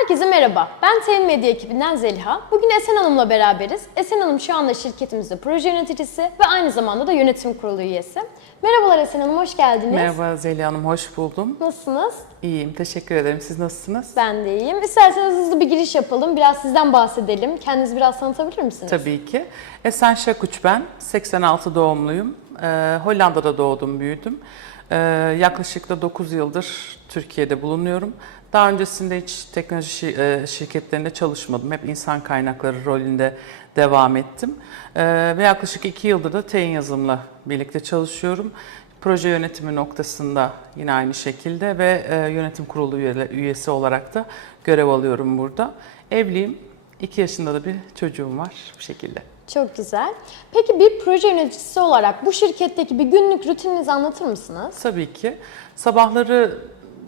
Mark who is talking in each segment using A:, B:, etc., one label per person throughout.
A: Herkese merhaba. Ben Teyin Medya ekibinden Zeliha. Bugün Esen Hanım'la beraberiz. Esen Hanım şu anda şirketimizde proje yöneticisi ve aynı zamanda da yönetim kurulu üyesi. Merhabalar Esen Hanım, hoş geldiniz.
B: Merhaba Zeliha Hanım, hoş buldum.
A: Nasılsınız?
B: İyiyim, teşekkür ederim. Siz nasılsınız?
A: Ben de iyiyim. İsterseniz hızlı bir giriş yapalım. Biraz sizden bahsedelim. Kendinizi biraz tanıtabilir misiniz?
B: Tabii ki. Esen Şakuç ben, 86 doğumluyum. Ee, Hollanda'da doğdum, büyüdüm. Ee, yaklaşık da 9 yıldır Türkiye'de bulunuyorum. Daha öncesinde hiç teknoloji e, şirketlerinde çalışmadım. Hep insan kaynakları rolünde devam ettim. Ee, ve yaklaşık 2 yıldır da Teyin Yazım'la birlikte çalışıyorum. Proje yönetimi noktasında yine aynı şekilde ve e, yönetim kurulu üyesi olarak da görev alıyorum burada. Evliyim. 2 yaşında da bir çocuğum var bu şekilde.
A: Çok güzel. Peki bir proje yöneticisi olarak bu şirketteki bir günlük rutininizi anlatır mısınız?
B: Tabii ki. Sabahları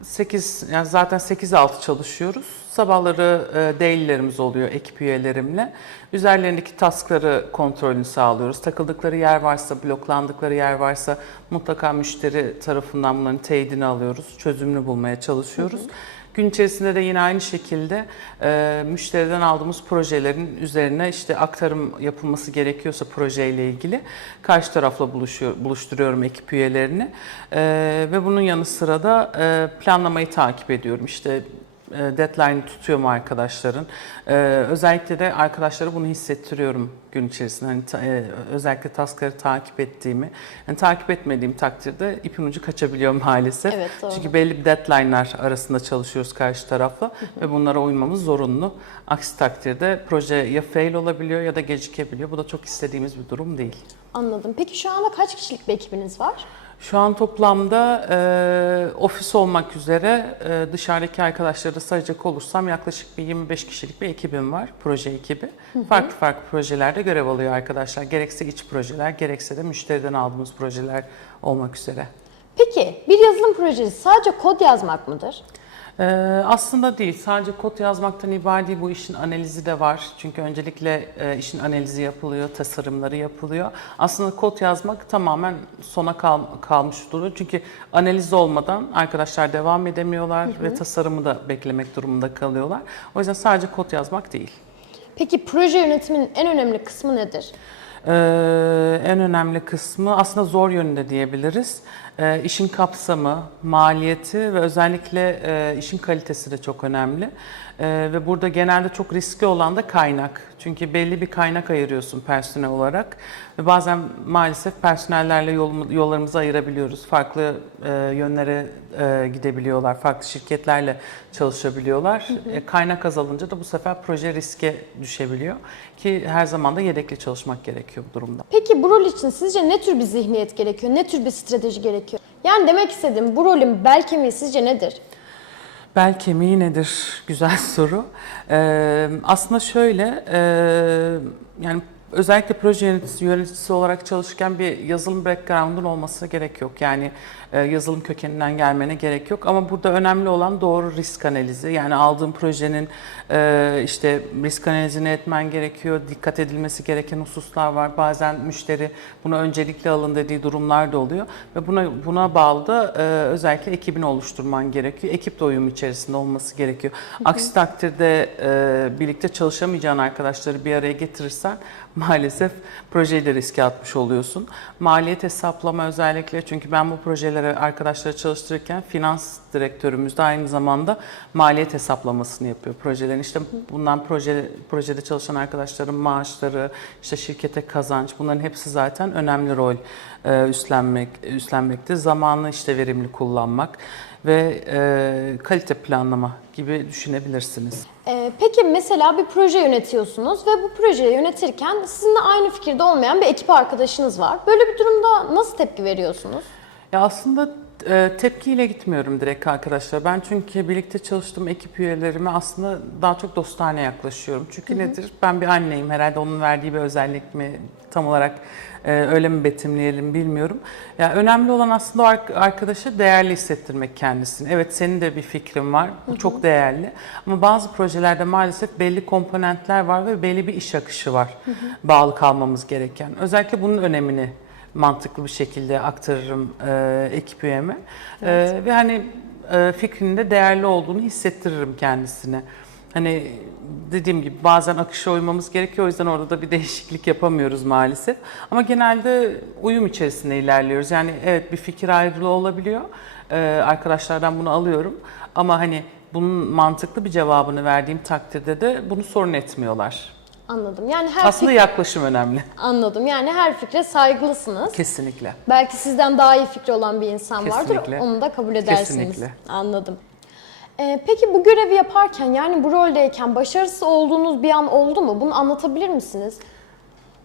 B: 8 yani zaten 8-6 çalışıyoruz. Sabahları e, daily'lerimiz oluyor ekip üyelerimle. Üzerlerindeki taskları kontrolünü sağlıyoruz. Takıldıkları yer varsa, bloklandıkları yer varsa mutlaka müşteri tarafından bunların teyidini alıyoruz. Çözümünü bulmaya çalışıyoruz. Gün içerisinde de yine aynı şekilde e, müşteriden aldığımız projelerin üzerine işte aktarım yapılması gerekiyorsa projeyle ilgili karşı tarafla buluşuyor, buluşturuyorum ekip üyelerini E, ve bunun yanı sıra da e, planlamayı takip ediyorum. İşte deadline tutuyor mu arkadaşların? E, özellikle de arkadaşlara bunu hissettiriyorum gün içerisinde. Hani ta- e, özellikle taskları takip ettiğimi. Yani takip etmediğim takdirde ipin ucu kaçabiliyor maalesef.
A: Evet, doğru.
B: Çünkü belli bir deadline'lar arasında çalışıyoruz karşı tarafla ve bunlara uymamız zorunlu. Aksi takdirde proje ya fail olabiliyor ya da gecikebiliyor. Bu da çok istediğimiz bir durum değil.
A: Anladım. Peki şu anda kaç kişilik bir ekibiniz var?
B: Şu an toplamda e, ofis olmak üzere e, dışarıdaki arkadaşları da sayacak olursam yaklaşık bir 25 kişilik bir ekibim var, proje ekibi. Farklı farklı projelerde görev alıyor arkadaşlar. Gerekse iç projeler, gerekse de müşteriden aldığımız projeler olmak üzere.
A: Peki bir yazılım projesi sadece kod yazmak mıdır?
B: Ee, aslında değil. Sadece kod yazmaktan ibaret değil. Bu işin analizi de var. Çünkü öncelikle e, işin analizi yapılıyor, tasarımları yapılıyor. Aslında kod yazmak tamamen sona kal- kalmış duruyor. Çünkü analiz olmadan arkadaşlar devam edemiyorlar ve tasarımı da beklemek durumunda kalıyorlar. O yüzden sadece kod yazmak değil.
A: Peki proje yönetiminin en önemli kısmı nedir?
B: Ee, en önemli kısmı aslında zor yönünde diyebiliriz. Ee, işin kapsamı, maliyeti ve özellikle e, işin kalitesi de çok önemli. Ee, ve burada genelde çok riskli olan da kaynak. Çünkü belli bir kaynak ayırıyorsun personel olarak ve bazen maalesef personellerle yolum- yollarımızı ayırabiliyoruz. Farklı e, yönlere e, gidebiliyorlar, farklı şirketlerle çalışabiliyorlar. E, kaynak azalınca da bu sefer proje riske düşebiliyor ki her zaman da yedekli çalışmak gerekiyor bu durumda.
A: Peki bu rol için sizce ne tür bir zihniyet gerekiyor? Ne tür bir strateji gerekiyor? Yani demek istediğim bu rolün bel kemiği sizce nedir?
B: Bel kemiği nedir? Güzel soru. Ee, aslında şöyle, e, yani özellikle proje yöneticisi, yöneticisi olarak çalışırken bir yazılım background'un olması gerek yok. Yani e, yazılım kökeninden gelmene gerek yok. Ama burada önemli olan doğru risk analizi. Yani aldığın projenin e, işte risk analizini etmen gerekiyor. Dikkat edilmesi gereken hususlar var. Bazen müşteri buna öncelikli alın dediği durumlar da oluyor. Ve buna buna bağlı da e, özellikle ekibini oluşturman gerekiyor. Ekip de uyum içerisinde olması gerekiyor. Aksi takdirde e, birlikte çalışamayacağın arkadaşları bir araya getirirsen maalesef projeyi de riske atmış oluyorsun. Maliyet hesaplama özellikle çünkü ben bu projelere arkadaşları çalıştırırken finans direktörümüz de aynı zamanda maliyet hesaplamasını yapıyor projelerin. İşte bundan proje projede çalışan arkadaşların maaşları, işte şirkete kazanç bunların hepsi zaten önemli rol e, üstlenmek üstlenmekte. Zamanı işte verimli kullanmak ve e, kalite planlama gibi düşünebilirsiniz.
A: Ee, peki mesela bir proje yönetiyorsunuz ve bu projeyi yönetirken sizinle aynı fikirde olmayan bir ekip arkadaşınız var. Böyle bir durumda nasıl tepki veriyorsunuz?
B: Ya aslında tepkiyle gitmiyorum direkt arkadaşlar. Ben çünkü birlikte çalıştığım ekip üyelerime aslında daha çok dostane yaklaşıyorum. Çünkü nedir? Ben bir anneyim. Herhalde onun verdiği bir özellik mi tam olarak e, öyle mi betimleyelim bilmiyorum. Ya önemli olan aslında o ar- arkadaşa değerli hissettirmek kendisini. Evet senin de bir fikrin var. Bu çok değerli. Ama bazı projelerde maalesef belli komponentler var ve belli bir iş akışı var. Bağlı kalmamız gereken. Özellikle bunun önemini mantıklı bir şekilde aktarırım e, ekip üyeme. E, ve hani e, fikrinin de değerli olduğunu hissettiririm kendisine. Hani dediğim gibi bazen akışa uymamız gerekiyor. O yüzden orada da bir değişiklik yapamıyoruz maalesef. Ama genelde uyum içerisinde ilerliyoruz. Yani evet bir fikir ayrılığı olabiliyor. Ee, arkadaşlardan bunu alıyorum. Ama hani bunun mantıklı bir cevabını verdiğim takdirde de bunu sorun etmiyorlar.
A: Anladım. Yani her
B: Aslında
A: fik-
B: yaklaşım önemli.
A: anladım. Yani her fikre saygılısınız.
B: Kesinlikle.
A: Belki sizden daha iyi fikri olan bir insan vardır.
B: Kesinlikle.
A: Onu da kabul edersiniz.
B: Kesinlikle.
A: Anladım. Ee, peki bu görevi yaparken yani bu roldeyken başarısız olduğunuz bir an oldu mu? Bunu anlatabilir misiniz?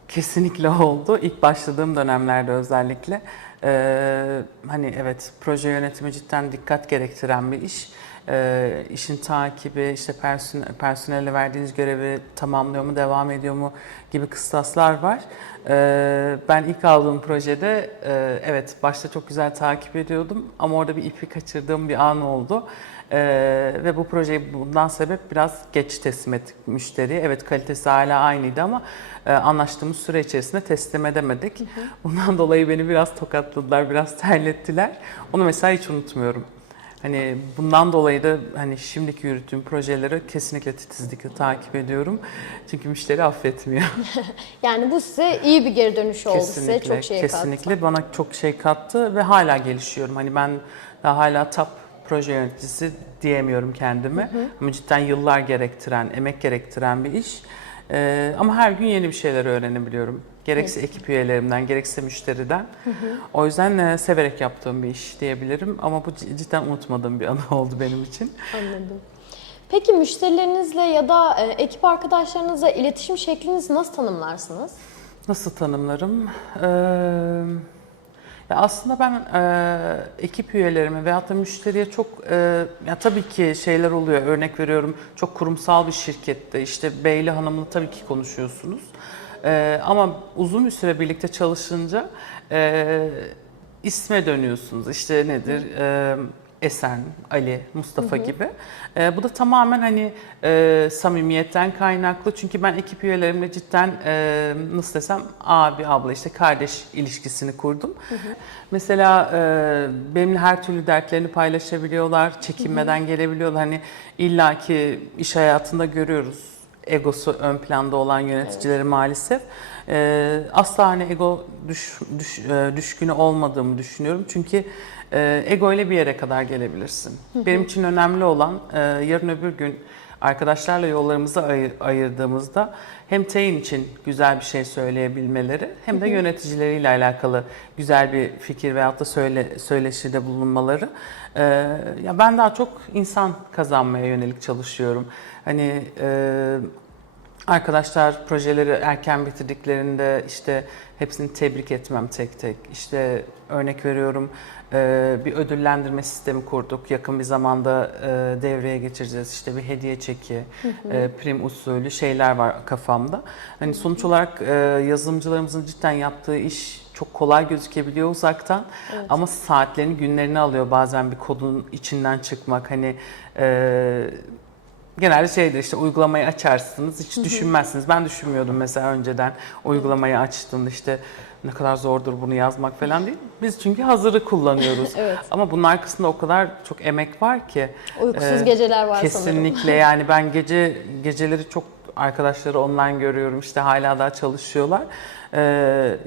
B: Kesinlikle oldu. İlk başladığım dönemlerde özellikle. Ee, hani evet proje yönetimi cidden dikkat gerektiren bir iş. Ee, işin takibi, işte person personele verdiğiniz görevi tamamlıyor mu, devam ediyor mu gibi kıstaslar var. Ee, ben ilk aldığım projede e, evet başta çok güzel takip ediyordum ama orada bir ipi kaçırdığım bir an oldu. Ee, ve bu projeyi bundan sebep biraz geç teslim ettik müşteriye. Evet kalitesi hala aynıydı ama e, anlaştığımız süre içerisinde teslim edemedik. Bundan dolayı beni biraz tokatladılar, biraz terlettiler. Onu mesela hiç unutmuyorum. Hani bundan dolayı da hani şimdiki yürüttüğüm projeleri kesinlikle titizlikle takip ediyorum. Çünkü müşteri affetmiyor.
A: Yani bu size iyi bir geri dönüş oldu. Size çok şey
B: kesinlikle
A: kattı.
B: bana çok şey kattı ve hala gelişiyorum. Hani ben daha hala top proje yöneticisi diyemiyorum kendime. Ama cidden yıllar gerektiren, emek gerektiren bir iş. Ee, ama her gün yeni bir şeyler öğrenebiliyorum. Gerekse ekip üyelerimden, gerekse müşteriden. O yüzden e, severek yaptığım bir iş diyebilirim. Ama bu cidden unutmadığım bir anı oldu benim için.
A: Anladım. Peki müşterilerinizle ya da e, ekip arkadaşlarınızla iletişim şeklinizi nasıl tanımlarsınız?
B: Nasıl tanımlarım? Ee, ya aslında ben e, ekip üyelerime veyahut da müşteriye çok e, ya tabii ki şeyler oluyor. Örnek veriyorum çok kurumsal bir şirkette işte Beyli Hanım'la tabii ki konuşuyorsunuz. E, ama uzun bir süre birlikte çalışınca e, isme dönüyorsunuz. İşte nedir? E, Esen, Ali, Mustafa gibi. E, bu da tamamen hani e, samimiyetten kaynaklı. Çünkü ben ekip üyelerimle cidden e, nasıl desem abi, abla işte kardeş ilişkisini kurdum. Mesela e, benimle her türlü dertlerini paylaşabiliyorlar, çekinmeden gelebiliyorlar. Hani illaki iş hayatında görüyoruz egosu ön planda olan yöneticileri maalesef. Ee, asla hani ego düş, düş, e, düşkünü olmadığımı düşünüyorum. Çünkü e, ego ile bir yere kadar gelebilirsin. Benim için önemli olan e, yarın öbür gün arkadaşlarla yollarımızı ayır- ayırdığımızda hem tayin için güzel bir şey söyleyebilmeleri hem de yöneticileriyle alakalı güzel bir fikir veyahut da söyle, söyleşide bulunmaları. Ee, ya ben daha çok insan kazanmaya yönelik çalışıyorum. Hani e, Arkadaşlar projeleri erken bitirdiklerinde işte hepsini tebrik etmem tek tek. İşte örnek veriyorum e, bir ödüllendirme sistemi kurduk. Yakın bir zamanda e, devreye geçireceğiz. İşte bir hediye çeki, e, prim usulü şeyler var kafamda. Hani sonuç olarak yazılımcılarımızın cidden yaptığı iş çok kolay gözükebiliyor uzaktan ama saatlerini günlerini alıyor bazen bir kodun içinden çıkmak hani e, Genelde şeydir işte uygulamayı açarsınız hiç düşünmezsiniz. Ben düşünmüyordum mesela önceden uygulamayı açtığımda işte ne kadar zordur bunu yazmak falan değil. Biz çünkü hazırı kullanıyoruz.
A: Evet.
B: Ama bunun arkasında o kadar çok emek var ki.
A: Uykusuz
B: Ee,
A: geceler var sanırım.
B: Kesinlikle yani ben gece geceleri çok arkadaşları online görüyorum işte hala daha çalışıyorlar. Ee,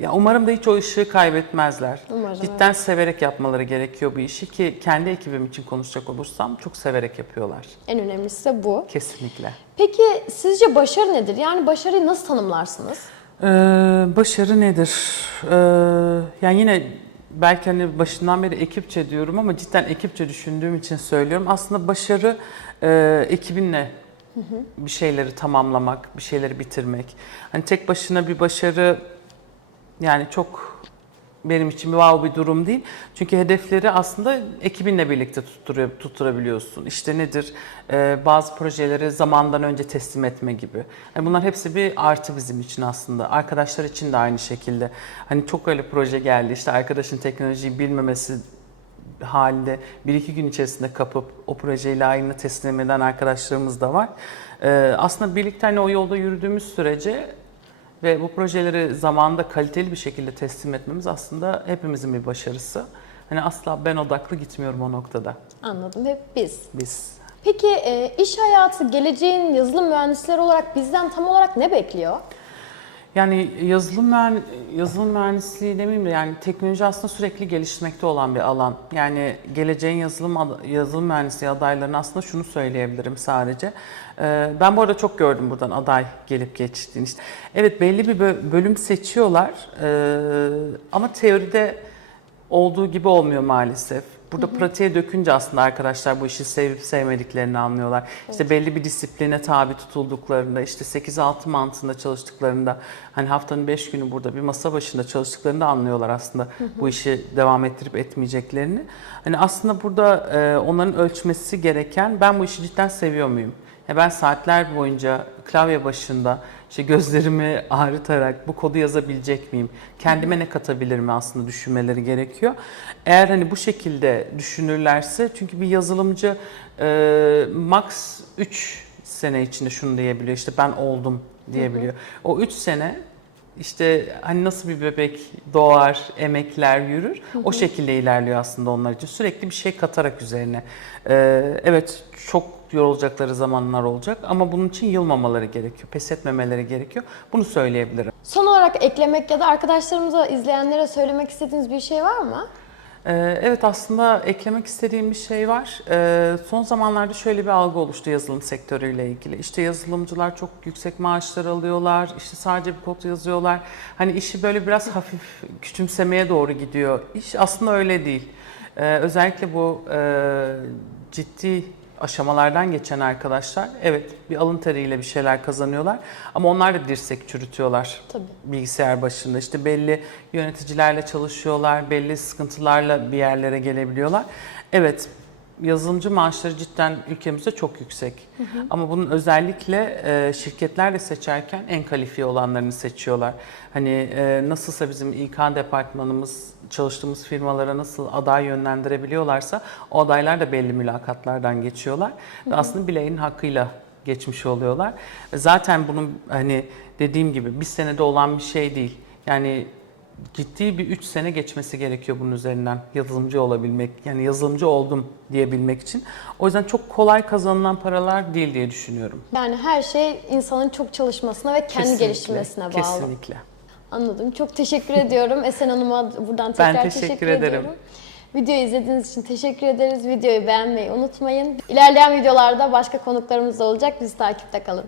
B: ya umarım da hiç o ışığı kaybetmezler.
A: Umarım,
B: Cidden severek yapmaları gerekiyor bu işi ki kendi ekibim için konuşacak olursam çok severek yapıyorlar.
A: En önemlisi de bu.
B: Kesinlikle.
A: Peki sizce başarı nedir? Yani başarıyı nasıl tanımlarsınız?
B: Ee, başarı nedir? Ee, yani yine belki hani başından beri ekipçe diyorum ama cidden ekipçe düşündüğüm için söylüyorum. Aslında başarı e, ekibinle bir şeyleri tamamlamak, bir şeyleri bitirmek. Hani tek başına bir başarı yani çok benim için bir wow bir durum değil. Çünkü hedefleri aslında ekibinle birlikte tutturuyor, tutturabiliyorsun. İşte nedir? Ee, bazı projeleri zamandan önce teslim etme gibi. Yani bunlar hepsi bir artı bizim için aslında. Arkadaşlar için de aynı şekilde. Hani çok öyle proje geldi. İşte arkadaşın teknolojiyi bilmemesi halinde bir iki gün içerisinde kapıp o projeyi layığına teslim eden arkadaşlarımız da var. Ee, aslında birlikte hani o yolda yürüdüğümüz sürece ve bu projeleri zamanında kaliteli bir şekilde teslim etmemiz aslında hepimizin bir başarısı. Hani asla ben odaklı gitmiyorum o noktada.
A: Anladım. Hep biz.
B: Biz
A: Peki e, iş hayatı geleceğin yazılım mühendisleri olarak bizden tam olarak ne bekliyor?
B: Yani yazılım mühen- yazılım mühendisliği demeyeyim de yani teknoloji aslında sürekli gelişmekte olan bir alan. Yani geleceğin yazılım yazılım mühendisliği adaylarına aslında şunu söyleyebilirim sadece. Ee, ben bu arada çok gördüm buradan aday gelip geçtiğini. İşte, evet belli bir bö- bölüm seçiyorlar ee, ama teoride olduğu gibi olmuyor maalesef. Burada pratiğe dökünce aslında arkadaşlar bu işi sevip sevmediklerini anlıyorlar. İşte belli bir disipline tabi tutulduklarında, işte 8-6 mantığında çalıştıklarında, hani haftanın 5 günü burada bir masa başında çalıştıklarında anlıyorlar aslında bu işi devam ettirip etmeyeceklerini. Hani aslında burada e, onların ölçmesi gereken ben bu işi cidden seviyor muyum? Ya ben saatler boyunca klavye başında işte gözlerimi ağrıtarak bu kodu yazabilecek miyim? Kendime ne katabilirim aslında düşünmeleri gerekiyor. Eğer hani bu şekilde düşünürlerse çünkü bir yazılımcı e, max 3 sene içinde şunu diyebiliyor. işte ben oldum diyebiliyor. O 3 sene işte hani nasıl bir bebek doğar, emekler yürür. O şekilde ilerliyor aslında onlar için. Sürekli bir şey katarak üzerine. Ee, evet çok yorulacakları zamanlar olacak ama bunun için yılmamaları gerekiyor. Pes etmemeleri gerekiyor. Bunu söyleyebilirim.
A: Son olarak eklemek ya da arkadaşlarımıza, izleyenlere söylemek istediğiniz bir şey var mı?
B: Ee, Evet aslında eklemek istediğim bir şey var. Ee, Son zamanlarda şöyle bir algı oluştu yazılım sektörüyle ilgili. İşte yazılımcılar çok yüksek maaşlar alıyorlar, işte sadece bir kod yazıyorlar. Hani işi böyle biraz hafif küçümsemeye doğru gidiyor. İş aslında öyle değil. Ee, Özellikle bu e, ciddi aşamalardan geçen arkadaşlar evet bir alın teriyle bir şeyler kazanıyorlar ama onlar da dirsek çürütüyorlar
A: Tabii.
B: bilgisayar başında. İşte belli yöneticilerle çalışıyorlar, belli sıkıntılarla bir yerlere gelebiliyorlar. Evet, yazılımcı maaşları cidden ülkemizde çok yüksek. Ama bunun özellikle e, şirketler de seçerken en kalifiye olanlarını seçiyorlar. Hani e, nasılsa bizim İK departmanımız çalıştığımız firmalara nasıl aday yönlendirebiliyorlarsa o adaylar da belli mülakatlardan geçiyorlar. Ve aslında bileğin hakkıyla geçmiş oluyorlar. Zaten bunun hani dediğim gibi bir senede olan bir şey değil. Yani ciddi bir 3 sene geçmesi gerekiyor bunun üzerinden yazılımcı olabilmek. Yani yazılımcı oldum diyebilmek için. O yüzden çok kolay kazanılan paralar değil diye düşünüyorum.
A: Yani her şey insanın çok çalışmasına ve kendi
B: Kesinlikle,
A: geliştirmesine bağlı.
B: Kesinlikle.
A: Anladım. Çok teşekkür ediyorum. Esen Hanım'a buradan tekrar
B: Ben
A: teşekkür,
B: teşekkür ederim.
A: ediyorum. Videoyu izlediğiniz için teşekkür ederiz. Videoyu beğenmeyi unutmayın. İlerleyen videolarda başka konuklarımız da olacak. Bizi takipte kalın.